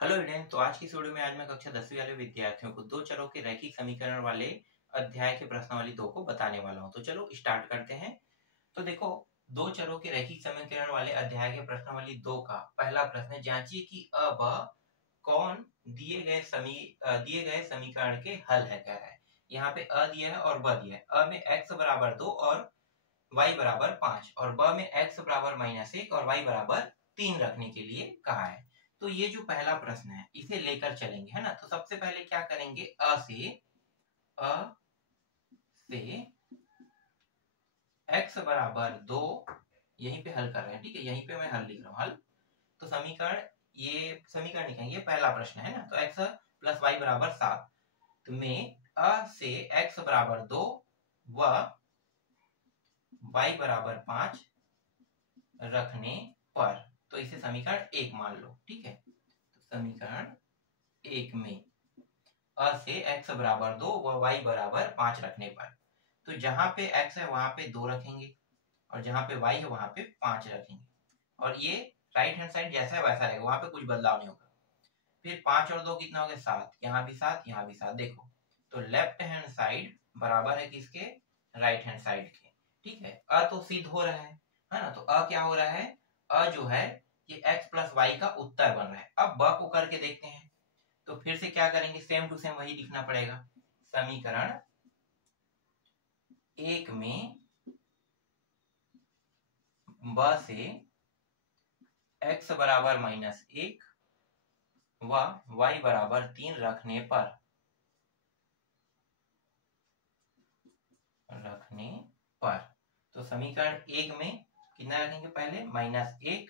Hello student. तो आज की इस वीडियो में आज मैं कक्षा 10वीं वाले विद्यार्थियों को दो चरों के रैखिक समीकरण वाले अध्याय के प्रश्नावली 2 को बताने वाला हूं। तो चलो स्टार्ट करते हैं। तो देखो, दो चरों के रैखिक समीकरण वाले अध्याय के प्रश्नावली 2 का पहला प्रश्न है, जांचिए कि अ ब कौन दिए गए समीकरण के हल है, कह रहा है। यहाँ पे अ दिया है और ब दिया है। अ में x बराबर 2 और y बराबर 5 और ब में x बराबर -1 और y बराबर 3 रखने के लिए कहा है। तो ये जो पहला प्रश्न है इसे लेकर चलेंगे, है ना। तो सबसे पहले क्या करेंगे, अ से x बराबर 2 यहीं पे हल कर रहे हैं। ठीक है, यहीं पे मैं हल लिख रहा हूँ। हल तो ये समीकरण लिखेंगे, पहला प्रश्न है ना। तो x प्लस वाई बराबर 7 तो में अ से x बराबर 2 व y बराबर 5 रखने पर, तो इसे समीकरण 1 मान लो। ठीक है, तो समीकरण 1 में अ से x बराबर 2 व y बराबर 5 रखने पर, तो जहां पे x है वहां पे 2 रखेंगे और जहां पे y है वहां पे 5 रखेंगे। और ये राइट हैंड साइड जैसा है वैसा रहेगा, वहां पे कुछ बदलाव नहीं होगा। फिर 5 और 2 कितना हो गया, 7। यहाँ भी 7, यहाँ भी 7। देखो, तो लेफ्ट हैंड साइड बराबर है किसके, राइट हैंड साइड के। ठीक है, अ तो सिद्ध हो रहा है ना। तो अ क्या हो रहा है, अ जो है ये x प्लस वाई का उत्तर बन रहा है। अब ब को करके देखते हैं। तो फिर से क्या करेंगे, सेम टू सेम वही लिखना पड़ेगा। समीकरण 1 में ब से x बराबर -1 व y बराबर 3 रखने पर तो समीकरण 1 में कितना रखेंगे, पहले -1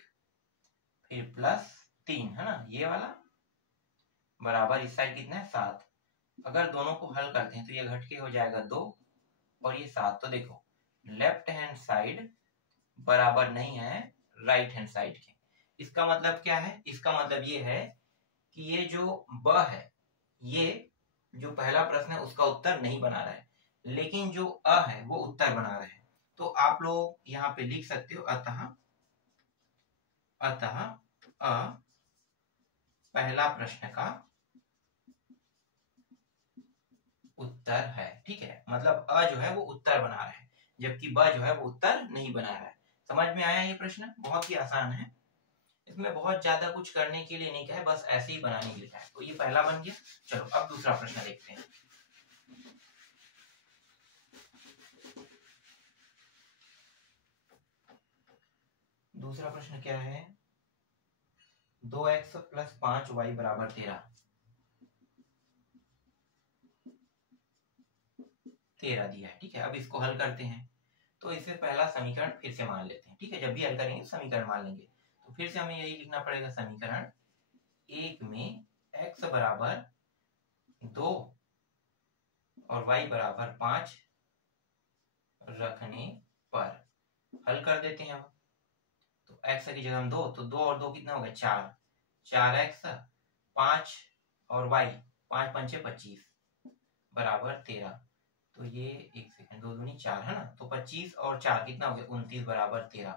फिर +3, है ना, ये वाला बराबर इस साइड कितना है 7। अगर दोनों को हल करते हैं तो ये घट के हो जाएगा 2 और ये 7। तो देखो, लेफ्ट हैंड साइड बराबर नहीं है राइट हैंड साइड के। इसका मतलब क्या है, इसका मतलब ये है कि ये जो ब है, ये जो पहला प्रश्न है उसका उत्तर नहीं बना रहा है, लेकिन जो अ है वो उत्तर बना रहा है। तो आप लोग यहाँ पे लिख सकते हो, अतः अ पहला प्रश्न का उत्तर है। ठीक है, मतलब अ जो है वो उत्तर बना रहा है, जबकि ब जो है वो उत्तर नहीं बना रहा है। समझ में आया ये प्रश्न? बहुत ही आसान है, इसमें बहुत ज्यादा कुछ करने के लिए नहीं कहा है, बस ऐसे ही बनाने के लिए कहा है। तो ये पहला बन गया। चलो अब दूसरा प्रश्न देखते हैं। दूसरा प्रश्न क्या है, 2x प्लस 5y बराबर 13 दिया है। ठीक है, अब इसको हल करते हैं। तो इसे पहला समीकरण फिर से मान लेते हैं। ठीक है, जब भी हल करेंगे समीकरण मान लेंगे। तो फिर से हमें यही लिखना पड़ेगा, समीकरण 1 में x बराबर 2 और y बराबर 5 रखने पर हल कर देते हैं। अब तो x की जगह हम 2, तो 2 और 2 कितना हो गया, 4। 4x 5 और y 5 पंचे 25 बराबर 13। तो ये एक सेकंड, 2 दूनी 4 है ना। तो 25 और 4 कितना हो गया, 29 बराबर 13।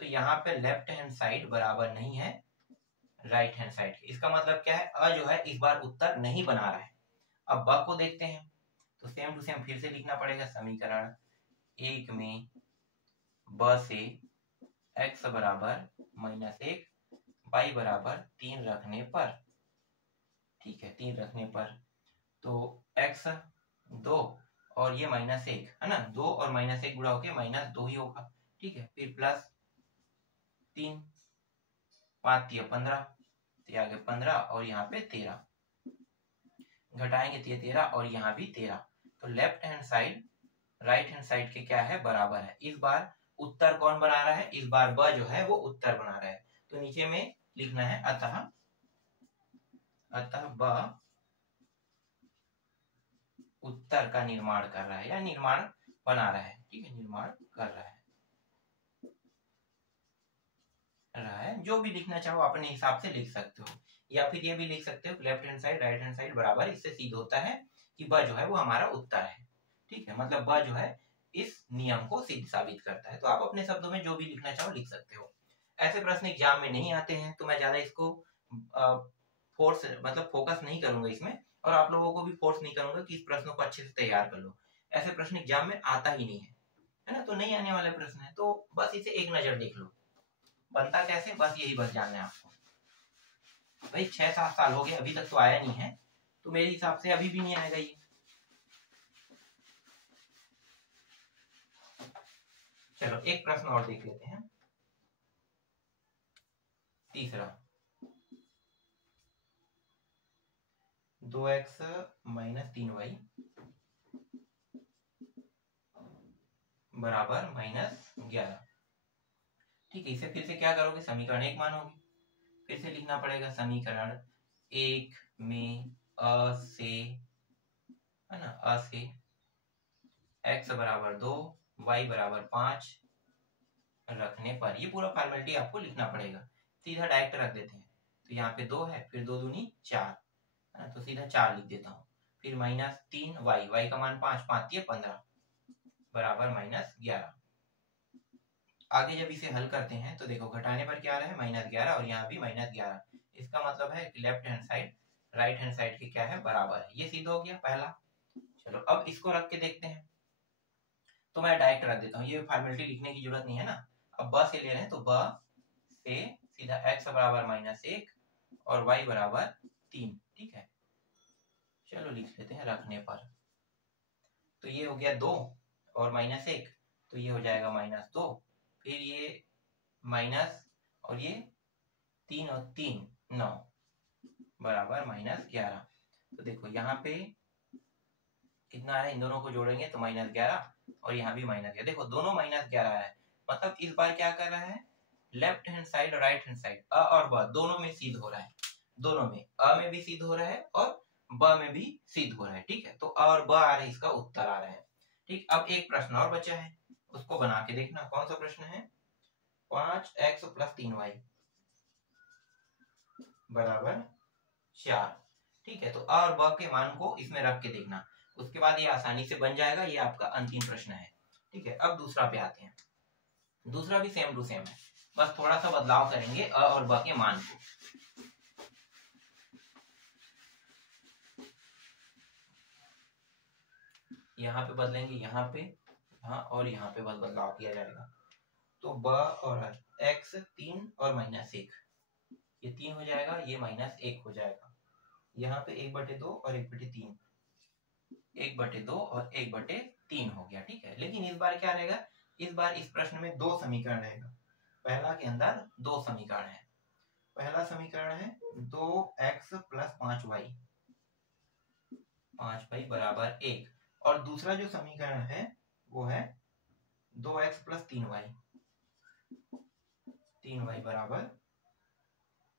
तो यहाँ पे लेफ्ट हैंड साइड बराबर नहीं है राइट हैंड साइड के। इसका मतलब क्या है, अ जो है इस बार उत्तर नहीं बना रहा है। अब ब को देखते हैं। तो सेम टू सेम फिर से लिखना पड़ेगा, समीकरण 1 में ब से x बराबर -1 y बराबर 3 रखने पर। ठीक है, 3 रखने पर तो x 2 और ये -1 है ना, 2 और -1 गुणा होके -2 ही होगा। ठीक है, फिर +3 5 3 15, तो ये आगे 15 और यहाँ पे 13 घटाएंगे तो ये 13 और यहाँ भी 13। तो left hand side right hand side के क्या है, बराबर है। इस बार उत्तर कौन बना रहा है, इस बार ब जो है वो उत्तर बना रहा है। तो नीचे में लिखना है, अतः ब उत्तर का निर्माण कर रहा है या निर्माण बना रहा है। ठीक है, निर्माण कर रहा है। जो भी लिखना चाहो अपने हिसाब से लिख सकते हो, या फिर ये भी लिख सकते हो left hand side right hand side बराबर। इससे सिद्ध होता है कि ब जो है वो हमारा उत्तर है। ठीक है, मतलब ब जो है इस नियम को सिद्ध साबित करता है। तो आप अपने शब्दों में जो भी लिखना चाहो लिख सकते हो। ऐसे प्रश्न एग्जाम में नहीं आते हैं, तो मैं ज्यादा इसको फोर्स मतलब फोकस नहीं करूंगा इसमें, और आप लोगों को भी फोर्स नहीं करूंगा कि इस प्रश्नों को अच्छे से तैयार कर लो। ऐसे प्रश्न एग्जाम में आता ही नहीं है ना, तो नहीं आने वाले प्रश्न है, तो बस इसे एक नजर देख लो बनता कैसे, बस यही बस जानना है आपको। भाई 6-7 साल हो गए अभी तक तो आया नहीं है, तो मेरे हिसाब से अभी भी नहीं आएगा ये। चलो एक प्रश्न और देख लेते हैं, तीसरा 2x माइनस 3y बराबर -11। ठीक है, इसे फिर से क्या करोगे, समीकरण 1 मानोगे, फिर से लिखना पड़ेगा समीकरण 1 में अ से, है ना, अ से x बराबर 2 y बराबर 5 रखने पर, ये पूरा फॉर्मेलिटी आपको लिखना पड़ेगा। सीधा डायरेक्ट रख देते हैं, तो यहाँ पे 2 है, फिर 2 दूनी 4, है ना, तो सीधा 4 लिख देता हूँ, फिर -3y, y का मान 5, 5 दिए 15 बराबर -11। आगे जब इसे हल करते हैं तो देखो घटाने पर क्या आ रहा है -11, और यहाँ भी -11, इसका मतलब है कि left hand side right hand side के क्या है, बराबर है, ये सिद्ध हो गया पहला। चलो अब इसको रख के देखते हैं, तो मैं डायरेक्ट रख देता हूँ, ये फॉर्मेलिटी लिखने की जरूरत नहीं है ना। अब ब से ले रहे हैं तो ब से सीधा x बराबर -1 और y बराबर 3, ठीक है। चलो लिख लेते हैं रखने पर, तो ये हो गया 2 और -1, तो ये हो जाएगा -2, फिर ये माइनस और ये 3 और 3 9 बराबर -11। तो देखो यहाँ पे कितना है, इन दोनों को जोड़ेंगे तो -11, और यहाँ भी -11, देखो दोनों -11 है, मतलब इस बार क्या कर रहा है, left hand side right hand side अ और ब दोनों में सिद्ध हो रहा है, दोनों में अ में भी सिद्ध हो रहा है और ब में भी सिद्ध हो रहा है, ठीक है। तो अ और ब आ रहा है, इसका उत्तर आ रहा है, ठीक। अब एक प्रश्न और बचा है, उसको बना के देखना, कौन सा प्रश्न है, 5x + 3y बराबर 4, ठीक है। तो अ और ब के मान को इसमें रख के देखना, उसके बाद ये आसानी से बन जाएगा, ये आपका अंतिम प्रश्न है, ठीक है। अब दूसरा पे आते हैं, दूसरा भी सेम टू सेम है, बस थोड़ा सा बदलाव करेंगे अ और ब के मान को। यहाँ पे बदलेंगे, यहाँ पे, यहाँ और यहाँ पे बदलाव किया जाएगा, तो ब और x 3 और -1, ये 3 हो जाएगा, ये -1 हो जाएगा, यहाँ पे 1/2 और 1/3, 1/2 और 1/3 हो गया, ठीक है। लेकिन इस बार क्या रहेगा, इस बार इस प्रश्न में 2 समीकरण रहेगा, पहला के अंदर 2 समीकरण है। पहला समीकरण है 2x + 5y, 5y बराबर 1, और दूसरा जो समीकरण है वो है 2x + 3y, 3y बराबर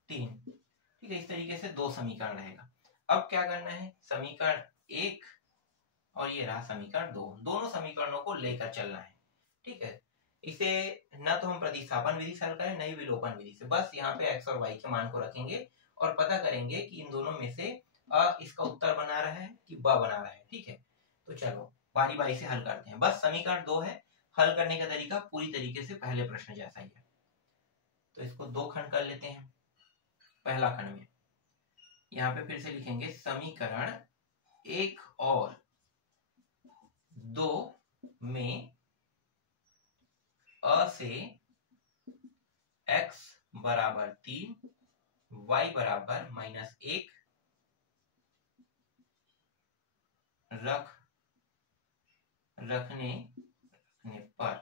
3, ठीक है। इस तरीके से 2 समीकरण रहेगा। अब क्या करना है, समीकरण 1 और ये रहा समीकरण 2, दोनों समीकरणों को लेकर चलना है, ठीक है। इसे न तो हम प्रतिस्थापन विधि से हल करें, नहीं विलोपन विधि से, बस यहाँ पे x और y के मान को रखेंगे और पता करेंगे कि इन दोनों में से अ इसका उत्तर बना रहा है कि ब बना रहा है, ठीक है। तो चलो बारी बारी से हल करते हैं, बस समीकरण 2 है, हल करने का तरीका पूरी तरीके से पहले प्रश्न जैसा ही है। तो इसको 2 खंड कर लेते हैं। पहला खंड में यहाँ पे फिर से लिखेंगे समीकरण 1 और 2 में अ से x बराबर 3 y बराबर -1 रखने पर,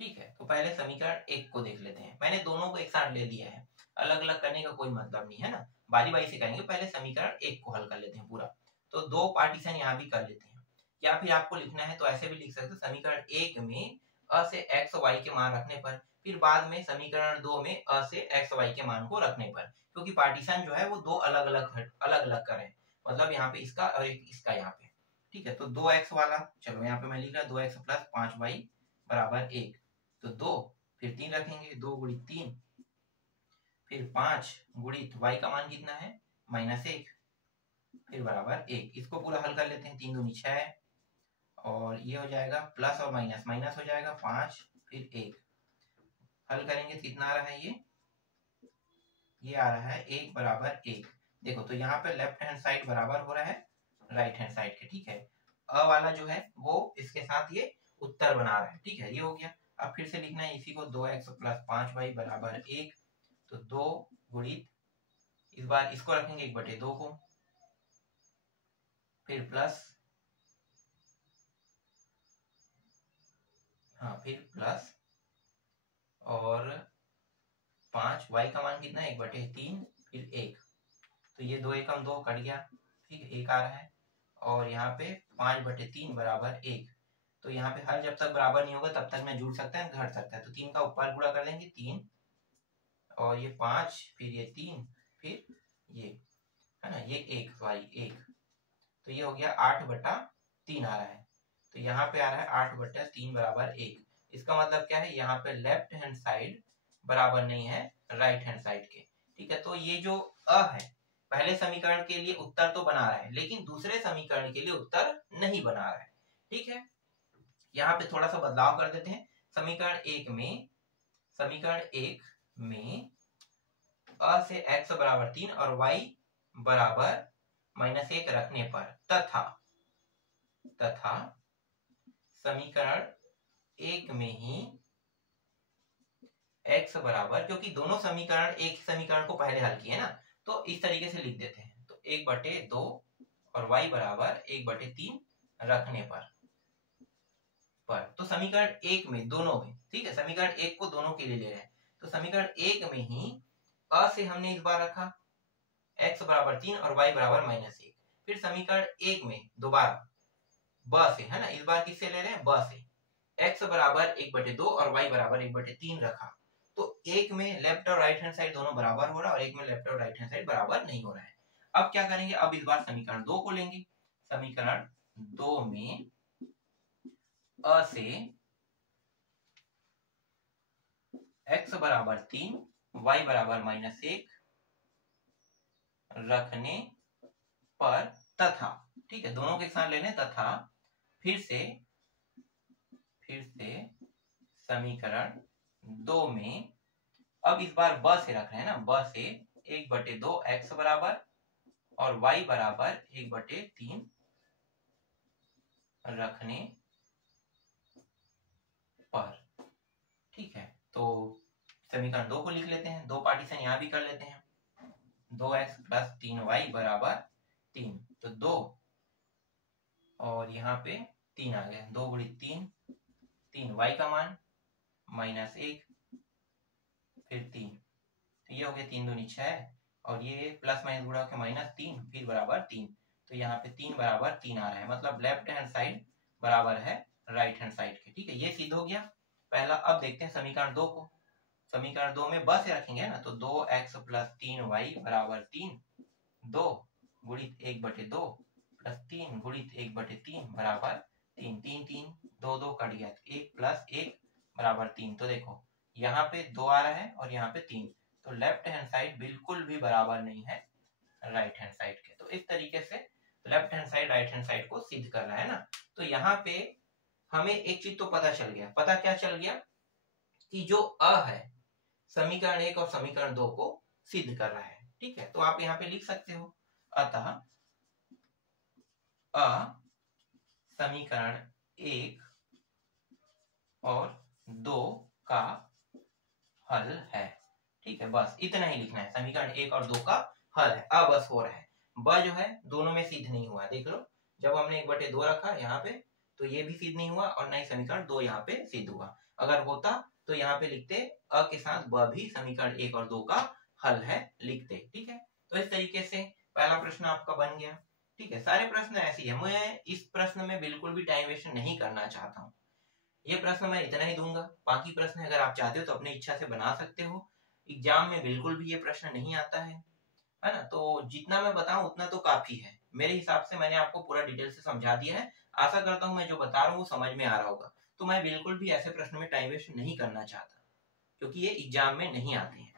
ठीक है। तो पहले समीकरण 1 को देख लेते हैं, मैंने दोनों को एक साथ ले लिया है, अलग अलग करने का कोई मतलब नहीं है ना, बारी बारी से करेंगे, पहले समीकरण 1 को हल कर लेते हैं पूरा। तो 2 पार्टीशन यहाँ भी कर लेते हैं, या फिर आपको लिखना है तो ऐसे भी लिख सकते हो, समीकरण 1 में अ से x y के मान रखने पर, फिर बाद में समीकरण 2 में अ से x y के मान को रखने पर, क्योंकि पार्टीशन जो है वो 2 अलग अलग करें, मतलब यहाँ पे इसका और एक इसका यहाँ पे, ठीक है। तो 2x वाला, चलो यहाँ पे मैं लिख रहा 2x + 5y बराबर 1, तो 2 फिर 3 रखेंगे, 2 × 3 फिर 5 गुणित y का मान कितना है -1, फिर बराबर 1। इसको पूरा हल कर लेते हैं, 3 दूनी 6 और ये हो जाएगा प्लस और माइनस, माइनस हो जाएगा 5 फिर 1, हल करेंगे कितना आ रहा है, ये आ रहा है 1 बराबर 1, देखो तो यहाँ पे लेफ्ट हैंड साइड बराबर हो रहा है राइट हैंड साइड के, ठीक है। अ वाला जो है वो इसके साथ ये उत्तर बना रहा है, ठीक है, ये हो गया। अब फिर से लिखना है इसी को 2x + 5y बराबर 1, तो 2 गुणित, इस बार इसको रखेंगे 1/2 को, फिर प्लस, हाँ फिर प्लस, और 5, y का मान कितना है 1/3, फिर 1, तो ये 2 एकम 2 कट गया, ठीक है, 1 आ रहा है। और यहाँ पे 5/3 बराबर 1, तो यहाँ पे हर जब तक बराबर नहीं होगा तब तक में जुड़ सकता है घट सकता है, तो 3 का ऊपर गुणा कर देंगे 3, और ये 5, फिर ये 3, फिर ये है ना, ये 1, सॉरी 1, तो ये हो गया 8/3 आ रहा है। तो यहाँ पे आ रहा है 8/3 बराबर 1। इसका मतलब क्या है, यहाँ पे लेफ्ट हैंड साइड बराबर नहीं है राइट हैंड साइड के, ठीक है। तो ये जो अ है पहले समीकरण के लिए उत्तर तो बना रहा है, लेकिन दूसरे समीकरण के लिए उत्तर नहीं बना रहा है, ठीक है। यहाँ पे थोड़ा सा बदलाव कर देते हैं। समीकरण 1 में अ से x बराबर 3 और y बराबर -1 रखने पर तथा समीकरण 1 में ही x बराबर, क्योंकि दोनों समीकरण एक समीकरण को पहले हल किए ना, तो इस तरीके से लिख देते हैं, तो 1/2 और y बराबर 1/3 रखने पर तो समीकरण 1 में दोनों में, ठीक है, समीकरण 1 को दोनों के लिए ले रहे हैं, तो समीकरण 1 में ही अ से हमने इस बार रखा x बराबर 3 और y बराबर -1, फिर समीकरण 1 में दोबारा ब से, है ना, इस बार किससे ले रहे हैं, ब से, x बराबर 1/2 और y बराबर 1/3 रखा, तो एक में लेफ्ट और राइट हैंड साइड दोनों बराबर हो रहा है और एक में लेफ्ट और राइट हैंड साइड बराबर नहीं हो रहा है। अब क्या करेंगे, अब इस बार समीकरण 2 को लेंगे। समीकरण 2 में अ से x बराबर 3 y बराबर -1 रखने पर तथा, ठीक है, दोनों के साथ लेने, तथा फिर से समीकरण 2 में अब इस बार ब से रख रहे हैं ना, ब से 1/2 x बराबर और y बराबर 1/3 रखने पर, ठीक है। तो समीकरण 2 को लिख लेते हैं, 2 पार्टीशन यहाँ भी कर लेते हैं, 2x + 3y बराबर 3, तो 2 और यहाँ पे 3 आ गया, 2 गुणित 3, 3y का मान -1, फिर 3, तो ये हो गया 3 दूनी 6, और ये प्लस माइनस गुणा के -3, फिर बराबर 3, तो यहाँ पे 3 बराबर 3 आ रहा है, मतलब लेफ्ट हैंड साइड बराबर है राइट हैंड साइड के, ठीक है, ये सिद्ध हो गया पहला। अब देखते हैं समीकरण 2 को। समीकरण 2 में ब से रखेंगे ना, तो 2x + 3y बराबर 3, 2 गुणित 1/2 प्लस 3 गुणित 1/3 बराबर 3, 3 3 2 2 कट गया, 1 + 1 बराबर 3, तो देखो यहाँ पे 2 आ रहा है और यहाँ पे 3, तो लेफ्ट हैंड साइड बिल्कुल भी बराबर नहीं है राइट हैंड साइड के। तो इस तरीके से left hand side right hand side को सिद्ध कर रहा है ना। तो यहाँ पे हमें एक चीज तो पता चल गया, पता क्या चल गया, कि जो अ है समीकरण 1 और समीकरण 2 को सिद्ध कर रहा है, ठीक है। तो आप यहाँ पे लिख सकते हो, अतः अ समीकरण 1 और 2 का हल है, ठीक है, बस इतना ही लिखना है, समीकरण 1 और 2 का हल है। अब बस हो रहा है, ब जो है दोनों में सिद्ध नहीं हुआ, देख लो, जब हमने 1/2 रखा यहाँ पे तो ये भी सिद्ध नहीं हुआ और न ही समीकरण 2 यहाँ पे सिद्ध हुआ। अगर होता तो यहाँ पे लिखते अ के साथ ब भी समीकरण 1 और 2 का हल है लिखते, ठीक है। तो इस तरीके से पहला प्रश्न आपका बन गया, ठीक है। सारे प्रश्न ऐसे ही है, मैं इस प्रश्न में बिल्कुल भी टाइम वेस्ट नहीं करना चाहता हूँ, ये प्रश्न मैं इतना ही दूंगा। बाकी प्रश्न अगर आप चाहते हो तो अपनी इच्छा से बना सकते हो, एग्जाम में बिल्कुल भी ये प्रश्न नहीं आता है ना। तो जितना मैं बताऊं उतना तो काफी है, मेरे हिसाब से मैंने आपको पूरा डिटेल से समझा दिया है। आशा करता हूं मैं जो बता रहा हूँ वो समझ में आ रहा होगा। तो मैं बिल्कुल भी ऐसे प्रश्न में टाइम वेस्ट नहीं करना चाहता, क्योंकि ये एग्जाम में नहीं आते हैं।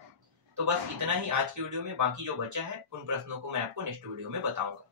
तो बस इतना ही आज की वीडियो में, बाकी जो बचा है उन प्रश्नों को मैं आपको नेक्स्ट वीडियो में बताऊंगा।